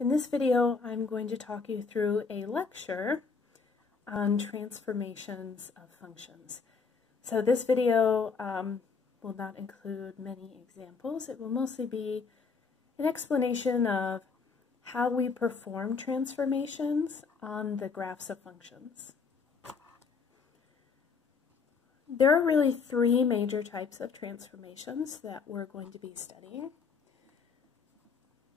In this video, I'm going to talk you through a lecture on transformations of functions. So this video will not include many examples. It will mostly be an explanation of how we perform transformations on the graphs of functions. There are really three major types of transformations that we're going to be studying.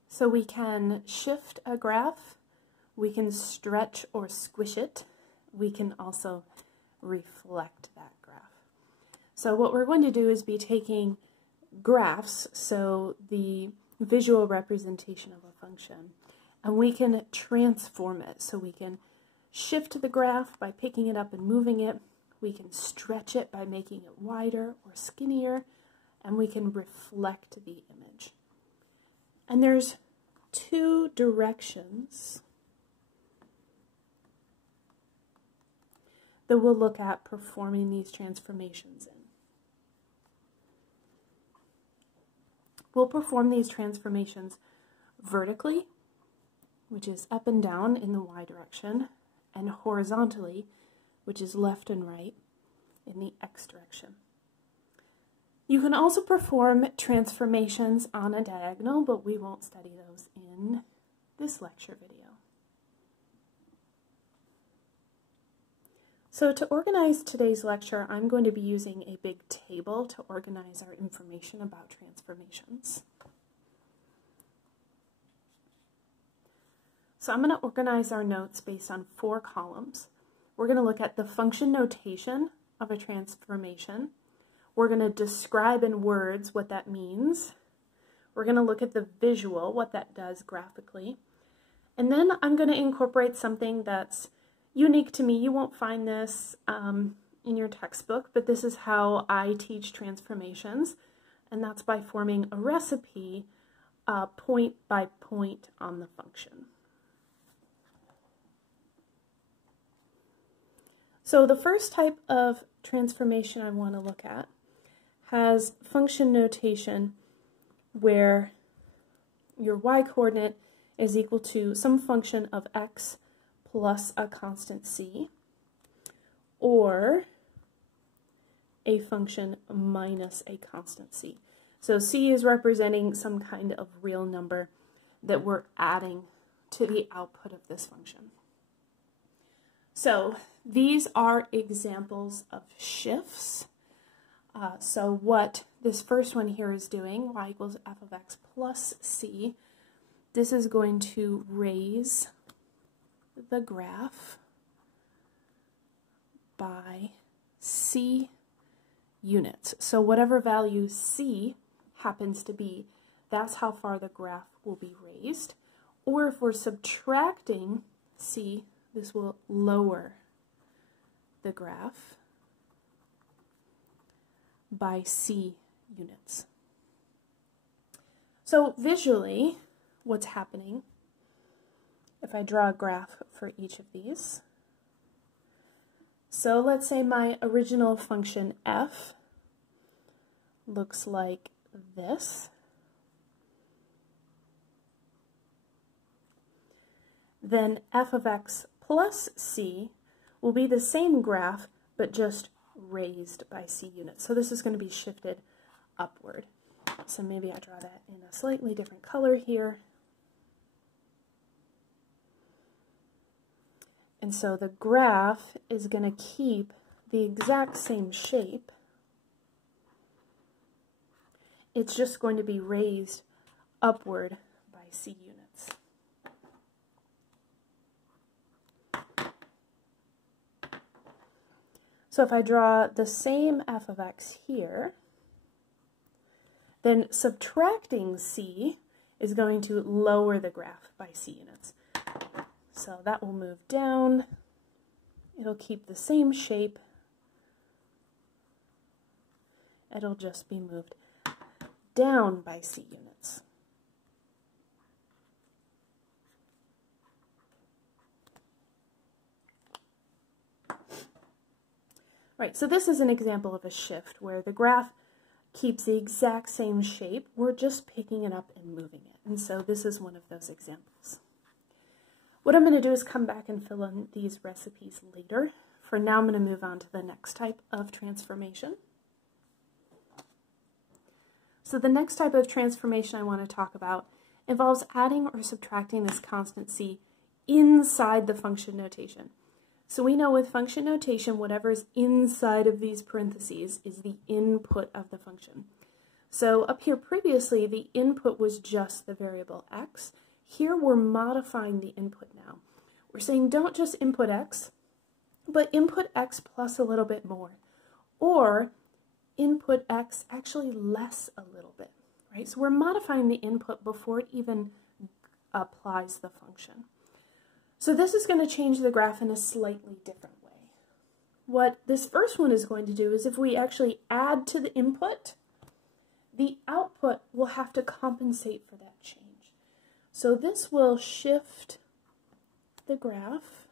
So we can shift a graph, we can stretch or squish it, we can also reflect that graph. So what we're going to do is be taking graphs, so the visual representation of a function, and we can transform it. So we can shift the graph by picking it up and moving it, we can stretch it by making it wider or skinnier, and we can reflect the image. And there's two directions that we'll look at performing these transformations in. We'll perform these transformations vertically, which is up and down in the y direction, and horizontally, which is left and right in the x direction. You can also perform transformations on a diagonal, but we won't study those in this lecture video. So to organize today's lecture, I'm going to be using a big table to organize our information about transformations. So I'm going to organize our notes based on 4 columns. We're going to look at the function notation of a transformation. We're going to describe in words what that means. We're going to look at the visual, what that does graphically. And then I'm going to incorporate something that's unique to me. You won't find this in your textbook, but this is how I teach transformations, and that's by forming a recipe point by point on the function. So the first type of transformation I want to look at has function notation where your y-coordinate is equal to some function of x plus a constant c, or a function minus a constant c. So c is representing some kind of real number that we're adding to the output of this function. So these are examples of shifts. So what this first one here is doing, y equals f of x plus c, this is going to raise the graph by c units. So whatever value c happens to be, that's how far the graph will be raised. Or if we're subtracting c, this will lower the graph by c units. So visually, what's happening, if I draw a graph for each of these, so let's say my original function f looks like this. Then f of x plus c will be the same graph, but just raised by c units. So this is going to be shifted upward. So maybe I draw that in a slightly different color here. And so the graph is going to keep the exact same shape. It's just going to be raised upward by c units. So if I draw the same f of x here, then subtracting c is going to lower the graph by c units. So that will move down. It'll keep the same shape. It'll just be moved down by c units. Right, so this is an example of a shift where the graph keeps the exact same shape. We're just picking it up and moving it. And so this is one of those examples. What I'm going to do is come back and fill in these recipes later. For now, I'm going to move on to the next type of transformation. So the next type of transformation I want to talk about involves adding or subtracting this constant c inside the function notation. So we know with function notation, whatever is inside of these parentheses is the input of the function. So up here previously, the input was just the variable x. Here we're modifying the input now. We're saying don't just input x, but input x plus a little bit more. Or input x actually less a little bit, right? So we're modifying the input before it even applies the function. So this is going to change the graph in a slightly different way. What this first one is going to do is if we actually add to the input, the output will have to compensate for that change. So this will shift the graph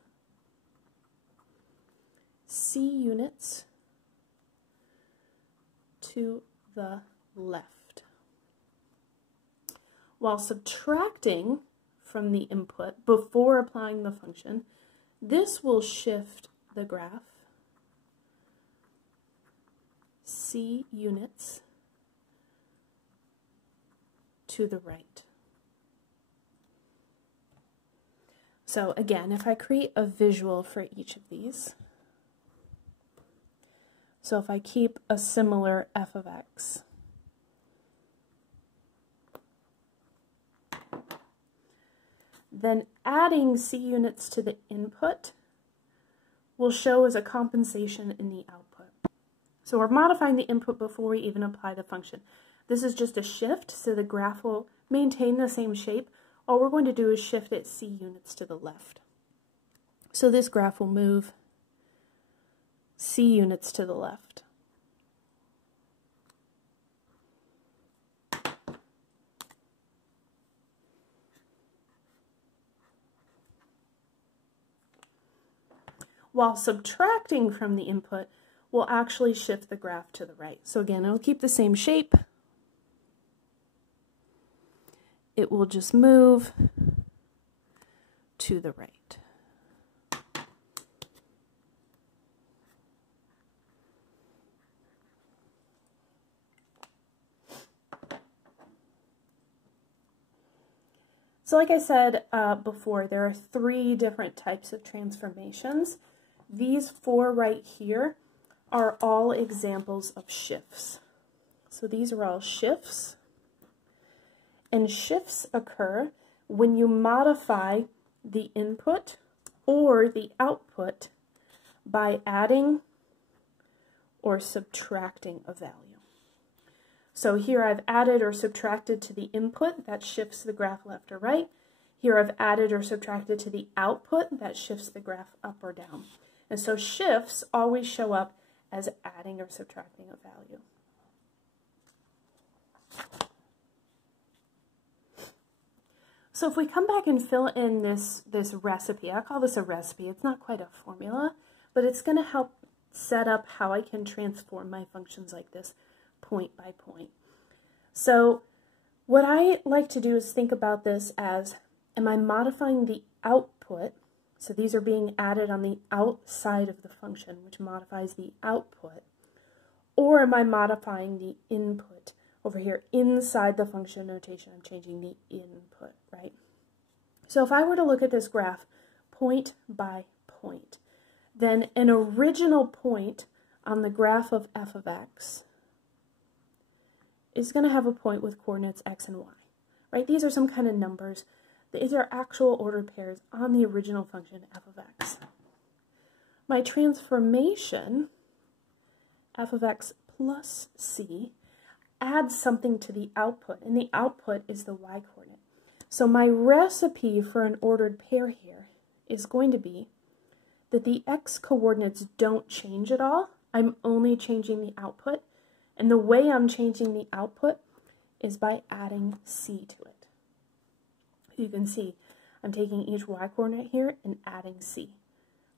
c units to the left, while subtracting from the input before applying the function. This will shift the graph c units to the right. So again, if I create a visual for each of these, so if I keep a similar f of x, then adding c units to the input will show as a compensation in the output. So we're modifying the input before we even apply the function. This is just a shift, so the graph will maintain the same shape. All we're going to do is shift it c units to the left. So this graph will move c units to the left. While subtracting from the input will actually shift the graph to the right. So again, it'll keep the same shape. It will just move to the right. So like I said before, there are 3 different types of transformations. These 4 right here are all examples of shifts. So these are all shifts. And shifts occur when you modify the input or the output by adding or subtracting a value. So here I've added or subtracted to the input, that shifts the graph left or right. Here I've added or subtracted to the output, that shifts the graph up or down. And so shifts always show up as adding or subtracting a value. So if we come back and fill in this recipe, I call this a recipe, it's not quite a formula, but it's going to help set up how I can transform my functions like this point by point. So what I like to do is think about this as, am I modifying the output? So these are being added on the outside of the function, which modifies the output. Or am I modifying the input? Over here, inside the function notation, I'm changing the input, right? So if I were to look at this graph point by point, then an original point on the graph of f of x is going to have a point with coordinates x and y, right? These are some kind of numbers. These are actual ordered pairs on the original function f of x. My transformation, f of x plus c, adds something to the output, and the output is the y-coordinate. So my recipe for an ordered pair here is going to be that the x-coordinates don't change at all. I'm only changing the output, and the way I'm changing the output is by adding c to it. You can see I'm taking each y-coordinate here and adding c.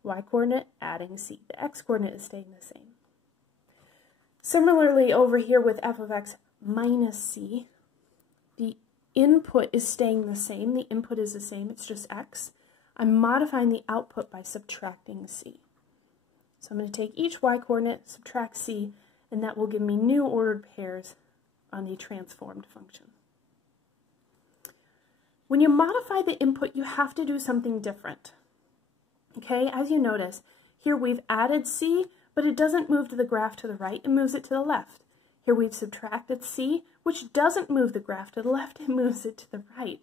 Y-coordinate, adding c. The x-coordinate is staying the same. Similarly, over here with f of x minus c, the input is staying the same. The input is the same, it's just x. I'm modifying the output by subtracting c. So I'm going to take each y-coordinate, subtract c, and that will give me new ordered pairs on the transformed function. When you modify the input, you have to do something different. Okay, as you notice, here we've added c, but it doesn't move the graph to the right, it moves it to the left. Here we've subtracted c, which doesn't move the graph to the left, it moves it to the right.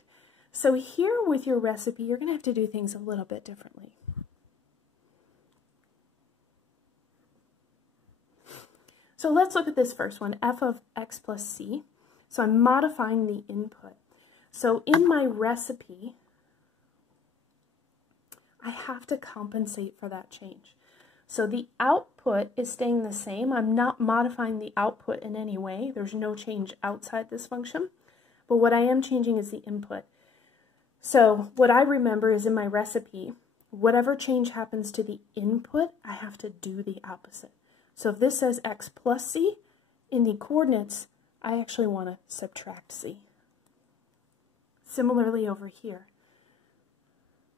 So here with your recipe, you're going to have to do things a little bit differently. So let's look at this first one, f of x plus c. So I'm modifying the input. So in my recipe, I have to compensate for that change. So the output is staying the same. I'm not modifying the output in any way. There's no change outside this function. But what I am changing is the input. So what I remember is in my recipe, whatever change happens to the input, I have to do the opposite. So if this says x plus c, in the coordinates, I actually want to subtract c. Similarly over here,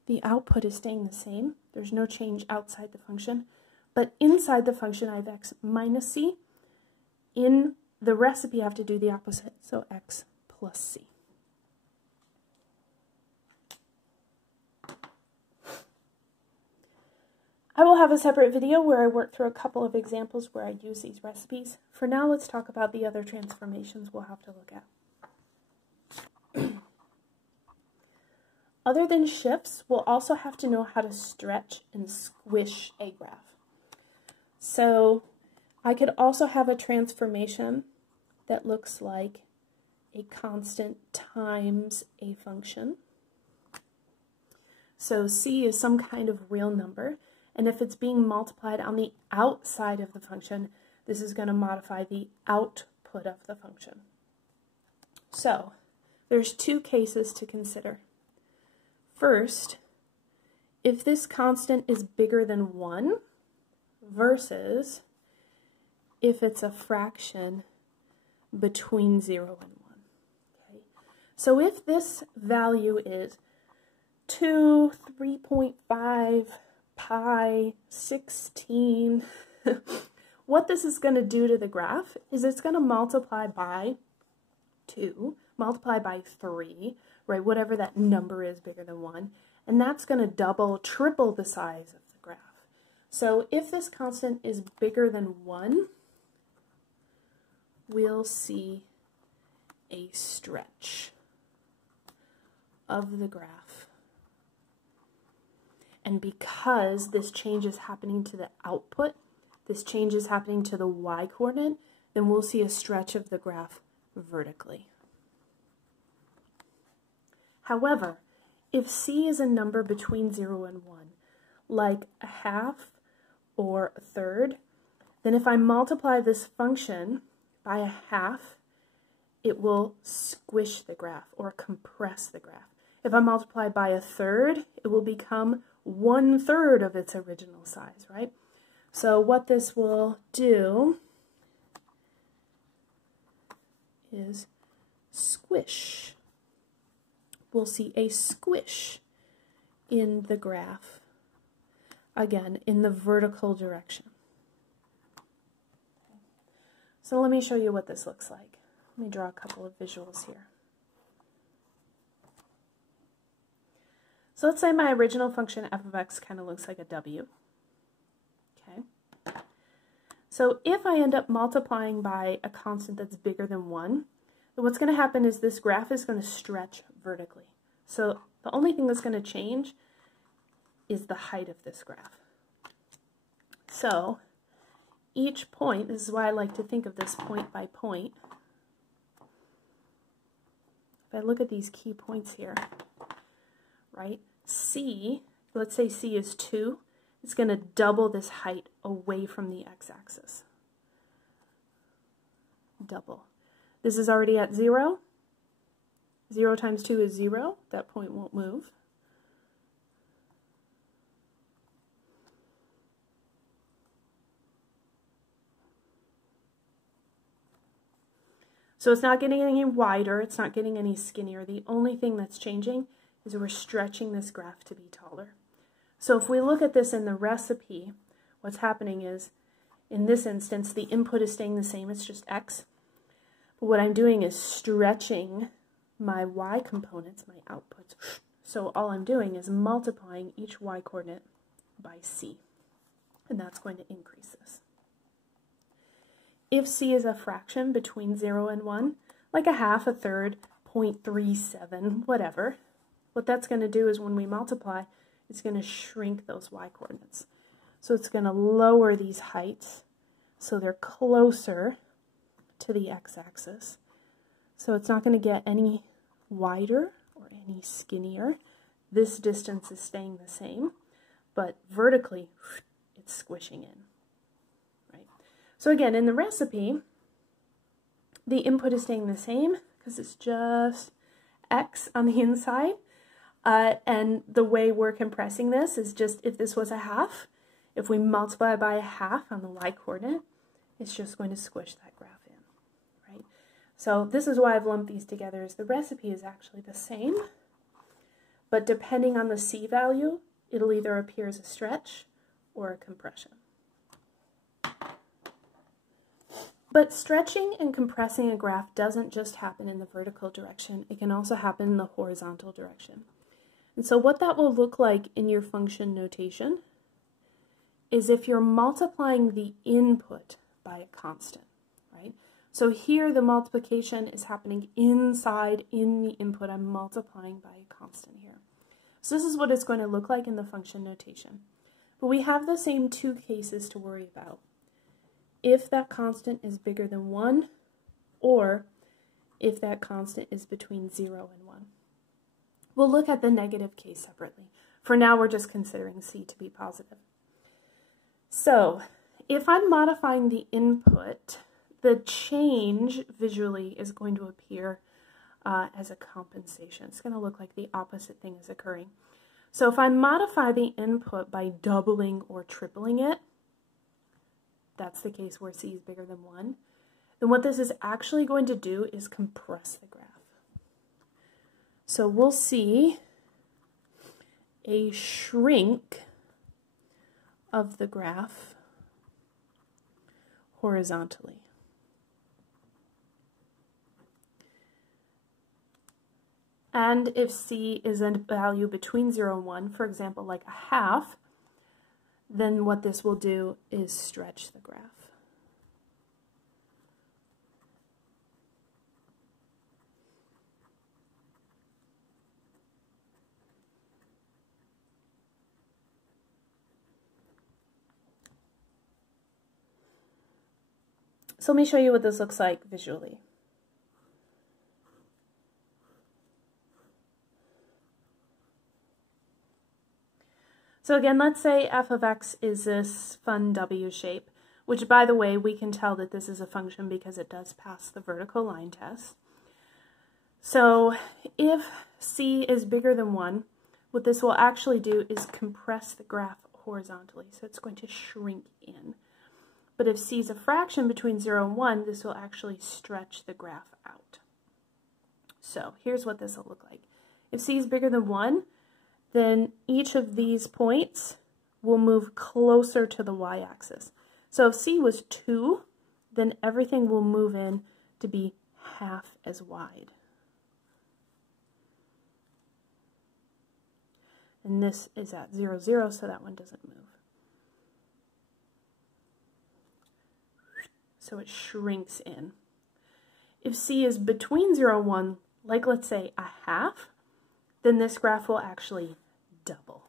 the output is staying the same. There's no change outside the function. But inside the function, I have x minus c. In the recipe, I have to do the opposite, so x plus c. I will have a separate video where I work through a couple of examples where I use these recipes. For now, let's talk about the other transformations we'll have to look at. Other than shifts, we'll also have to know how to stretch and squish a graph. So I could also have a transformation that looks like a constant times a function. So c is some kind of real number, and if it's being multiplied on the outside of the function, this is going to modify the output of the function. So there's two cases to consider. First, if this constant is bigger than 1 versus if it's a fraction between 0 and 1. Okay? So if this value is 2, 3.5, pi, 16, what this is going to do to the graph is it's going to multiply by 2, multiply by 3, right, whatever that number is bigger than 1, and that's going to double, triple the size of the graph. So if this constant is bigger than 1, we'll see a stretch of the graph. And because this change is happening to the output, this change is happening to the y-coordinate, then we'll see a stretch of the graph vertically. However, if c is a number between 0 and 1, like a half or a third, then if I multiply this function by a half, it will squish the graph or compress the graph. If I multiply by a third, it will become 1/3 of its original size, right? So what this will do is squish. We'll see a squish in the graph, again, in the vertical direction. So let me show you what this looks like. Let me draw a couple of visuals here. So let's say my original function f of x kind of looks like a w. Okay. So if I end up multiplying by a constant that's bigger than 1, then what's going to happen is this graph is going to stretch vertically. So the only thing that's going to change is the height of this graph. So each point, this is why I like to think of this point by point. If I look at these key points here, right? C, let's say C is 2, it's going to double this height away from the x-axis. Double. This is already at 0. 0 times 2 is 0. That point won't move. So it's not getting any wider, it's not getting any skinnier. The only thing that's changing is we're stretching this graph to be taller. So if we look at this in the recipe, what's happening is, in this instance, the input is staying the same, it's just x. But what I'm doing is stretching my y components, my outputs. So all I'm doing is multiplying each y coordinate by c, and that's going to increase this. If c is a fraction between 0 and 1, like a half, a third, 0.37, whatever, what that's going to do is when we multiply, it's going to shrink those y coordinates. So it's going to lower these heights so they're closer to the x-axis. So it's not going to get any wider or any skinnier. This distance is staying the same, but vertically it's squishing in. Right? So again, in the recipe, the input is staying the same because it's just x on the inside. And the way we're compressing this is just, if this was a half, if we multiply by a half on the y-coordinate, it's just going to squish that graph in, right? So this is why I've lumped these together, is the recipe is actually the same, but depending on the c value, it'll either appear as a stretch or a compression. But stretching and compressing a graph doesn't just happen in the vertical direction, it can also happen in the horizontal direction. And so what that will look like in your function notation is if you're multiplying the input by a constant, right? So here the multiplication is happening inside in the input. I'm multiplying by a constant here. So this is what it's going to look like in the function notation. But we have the same two cases to worry about. If that constant is bigger than 1, or if that constant is between 0 and 1. We'll look at the negative case separately. For now, we're just considering c to be positive. So, if I'm modifying the input, the change visually is going to appear as a compensation. It's going to look like the opposite thing is occurring. So if I modify the input by doubling or tripling it, that's the case where c is bigger than 1, then what this is actually going to do is compress the graph. So we'll see a shrink of the graph horizontally. And if c is a value between 0 and 1, for example, like a half, then what this will do is stretch the graph. So let me show you what this looks like visually. So again, let's say f of x is this fun W shape, which by the way, we can tell that this is a function because it does pass the vertical line test. So if c is bigger than 1, what this will actually do is compress the graph horizontally, so it's going to shrink in. But if c is a fraction between 0 and 1, this will actually stretch the graph out. So here's what this will look like. If c is bigger than 1, then each of these points will move closer to the y-axis. So if c was 2, then everything will move in to be half as wide. And this is at 0, 0, so that one doesn't move. So it shrinks in. If c is between 0 and 1, like let's say a half, then this graph will actually double,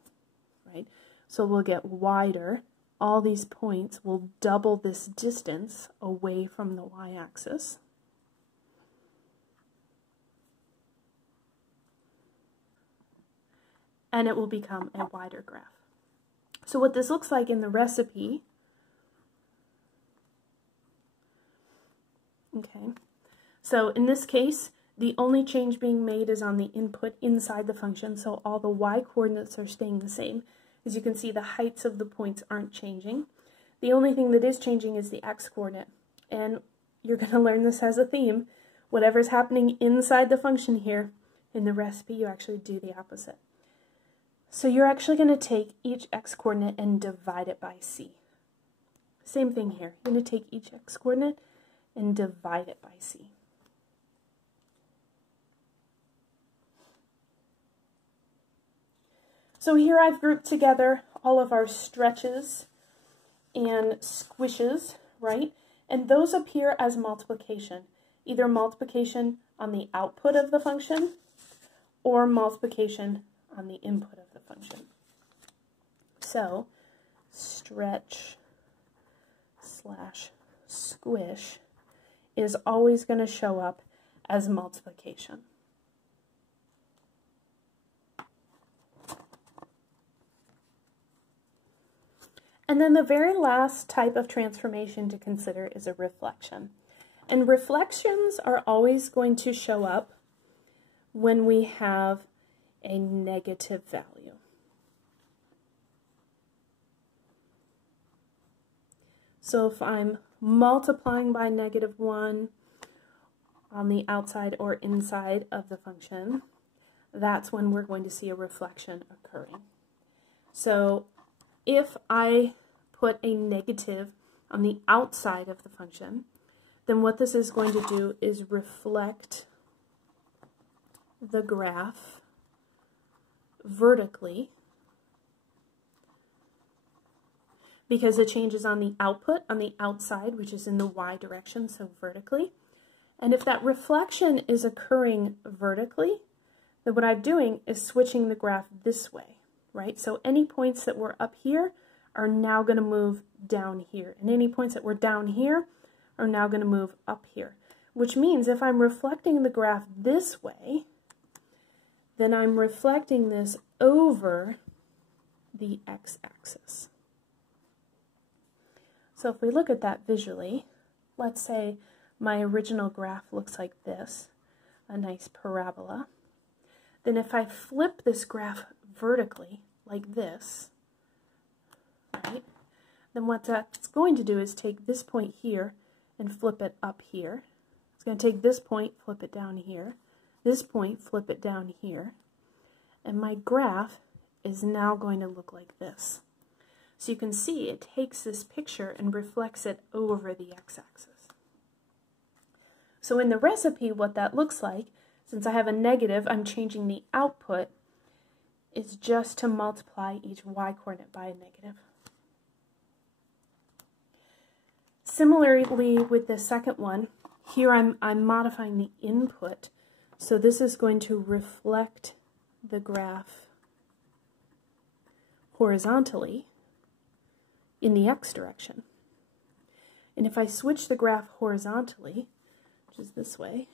right? So we'll get wider. All these points will double this distance away from the y-axis. And it will become a wider graph. So what this looks like in the recipe, okay, so in this case, the only change being made is on the input inside the function, so all the y-coordinates are staying the same. As you can see, the heights of the points aren't changing. The only thing that is changing is the x-coordinate. And you're going to learn this as a theme. Whatever's happening inside the function here In the recipe, you actually do the opposite. So you're actually going to take each x-coordinate and divide it by c. Same thing here. You're going to take each x-coordinate and divide it by c. So here I've grouped together all of our stretches and squishes, right? And those appear as multiplication, either multiplication on the output of the function or multiplication on the input of the function. So stretch slash squish is always going to show up as multiplication. And then the very last type of transformation to consider is a reflection. And reflections are always going to show up when we have a negative value. So if I'm multiplying by -1 on the outside or inside of the function, that's when we're going to see a reflection occurring. So if I put a negative on the outside of the function, then what this is going to do is reflect the graph vertically, because the change is on the output, on the outside, which is in the y direction, so vertically. And if that reflection is occurring vertically, then what I'm doing is switching the graph this way, right? So any points that were up here are now going to move down here, and any points that were down here are now going to move up here, which means if I'm reflecting the graph this way, then I'm reflecting this over the x-axis. So if we look at that visually, let's say my original graph looks like this, a nice parabola. Then if I flip this graph vertically, like this, right, then what that's going to do is take this point here and flip it up here. It's going to take this point, flip it down here, this point, flip it down here, and my graph is now going to look like this. So you can see it takes this picture and reflects it over the x-axis. So in the recipe, what that looks like, since I have a negative, I'm changing the output, is just to multiply each y-coordinate by a negative. Similarly with the second one, here I'm modifying the input. So this is going to reflect the graph horizontally in the x direction. And if I switch the graph horizontally, which is this way,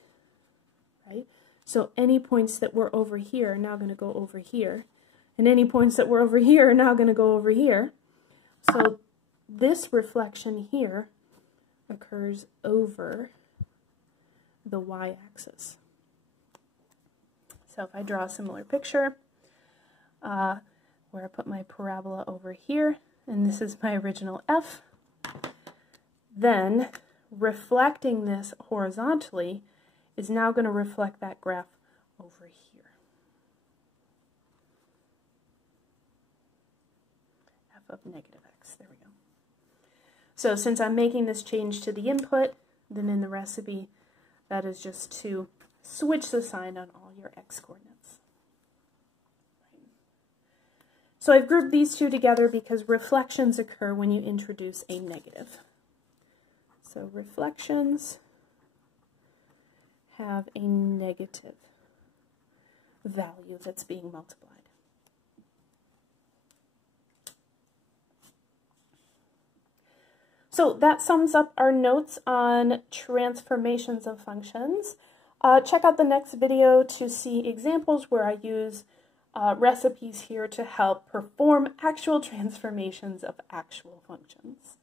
right? So any points that were over here are now going to go over here, and any points that were over here are now going to go over here. So this reflection here occurs over the y-axis. So if I draw a similar picture, where I put my parabola over here, and this is my original f, then reflecting this horizontally is now going to reflect that graph over here. F of negative x, there we go. So since I'm making this change to the input, then in the recipe, that is just to switch the sign on all your x-coordinates. So I've grouped these two together because reflections occur when you introduce a negative. So reflections have a negative value that's being multiplied. So that sums up our notes on transformations of functions. Check out the next video to see examples where I use recipes here to help perform actual transformations of actual functions.